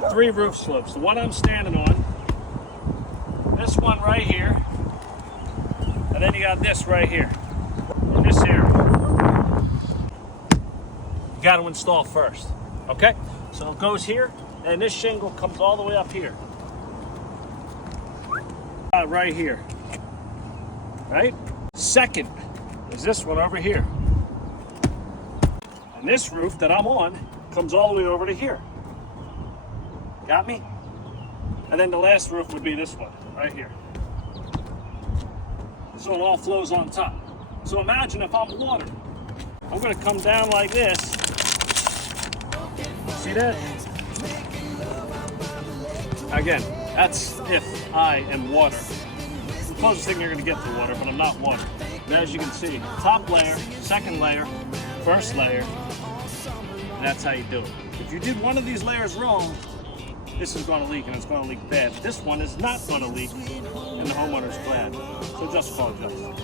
got 3 roof slopes. The one I'm standing on, this one right here, and then you got this right here, in this area. You got to install first, okay? So it goes here, and this shingle comes all the way up here. Right here, right? Second is this one over here. And this roof that I'm on comes all the way over to here. Got me? And then the last roof would be this one, right here. So it all flows on top. So imagine if I'm water. I'm gonna come down like this. See that? Again, that's if I am water. The closest thing you're gonna get to water, but I'm not water. And as you can see, top layer, second layer, first layer, that's how you do it. If you did one of these layers wrong, this is going to leak, and it's going to leak bad. This one is not going to leak, and the homeowner's glad. So just call Justin.